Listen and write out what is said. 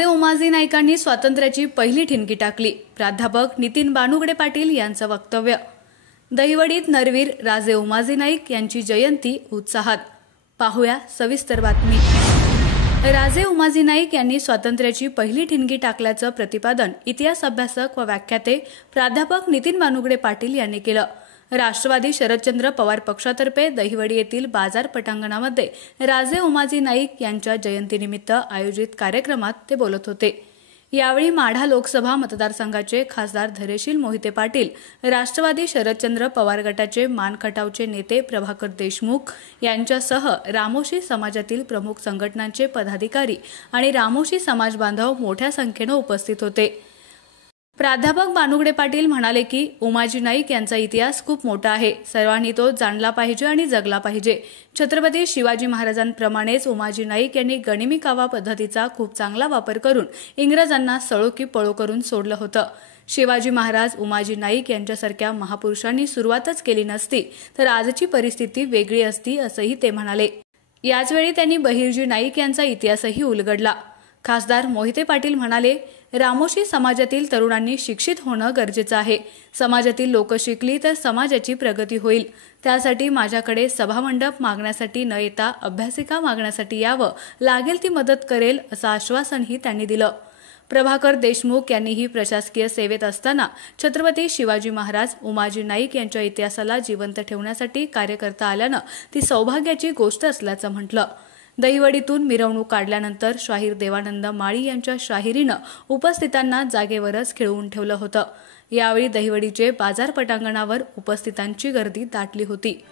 राजे उमाजी नाईकांनी स्वातंत्र्याची पहिली ठिणगी टाकली. प्राध्यापक नितीन बानुगडे पाटील यांचं वक्तव्य. दहिवडीत नरवीर राजे उमाजी नाईक यांची जयंती उत्साहात. पाहूया सविस्तर बातमी. राजे उमाजी नाईक यांनी स्वातंत्र्याची पहिली ठिणगी टाकल्याचं प्रतिपादन इतिहास अभ्यासक व व्याख्याते प्राध्यापक नितीन बानुगडे पाटील यांनी केलं. राष्ट्रवादी शरदचंद्र पवार पक्षातर्फे दहिवडी येथील बाजार पटांगणामध्ये राजे उमाजी नाईक यांच्या जयंतीनिमित्त आयोजित कार्यक्रमात ते बोलत होते. यावेळी माढा लोकसभा मतदारसंघाचे खासदार धैर्यशील मोहिते पाटील, राष्ट्रवादी शरदचंद्र पवार गटाचे मानखटावचे नेते प्रभाकर देशमुख यांच्यासह रामोशी समाजातील प्रमुख संघटनांचे पदाधिकारी आणि रामोशी समाज बांधव मोठ्या संख्येने उपस्थित होते. प्राध्यापक बानुगडे पाटील म्हणाले की उमाजी नाईक यांचा इतिहास खूप मोठा आहे. सर्वांनी तो जाणला पाहिजे आणि जगला पाहिजे. छत्रपती शिवाजी महाराजांप्रमाणेच उमाजी नाईक यांनी गनिमी कावा पद्धतीचा खूप चांगला वापर करून इंग्रजांना सळो की पळो करून सोडलं होतं. शिवाजी महाराज, उमाजी नाईक यांच्यासारख्या महापुरुषांनी सुरुवातच केली नसती तर आजची परिस्थिती वेगळी असती, असंही ते म्हणाले. याचवेळी त्यांनी बहिर्जी नाईक यांचा इतिहासही उलगडला. खासदार मोहिते पाटील म्हणाले, रामोशी समाजातील तरुणांनी शिक्षित होणं गरजेचं आहे. समाजातील लोक शिकली तर समाजाची प्रगती होईल. त्यासाठी माझ्याकडे सभामंडप मागण्यासाठी न येता अभ्यासिका मागण्यासाठी यावं, लागेल ती मदत करेल असं आश्वासनही त्यांनी दिलं. प्रभाकर देशमुख यांनीही प्रशासकीय सेवेत असताना छत्रपती शिवाजी महाराज, उमाजी नाईक यांच्या इतिहासाला जिवंत ठेवण्यासाठी कार्य करता आल्यानं ती सौभाग्याची गोष्ट असल्याचं म्हटलं. दहिवडीतून मिरवणूक काढल्यानंतर शाहीर देवानंद माळी यांच्या शाहिरीनं उपस्थितांना जागेवरच खिळवून ठेवलं होतं. यावेळी दहिवडीचे बाजार पटांगणावर उपस्थितांची गर्दी दाटली होती.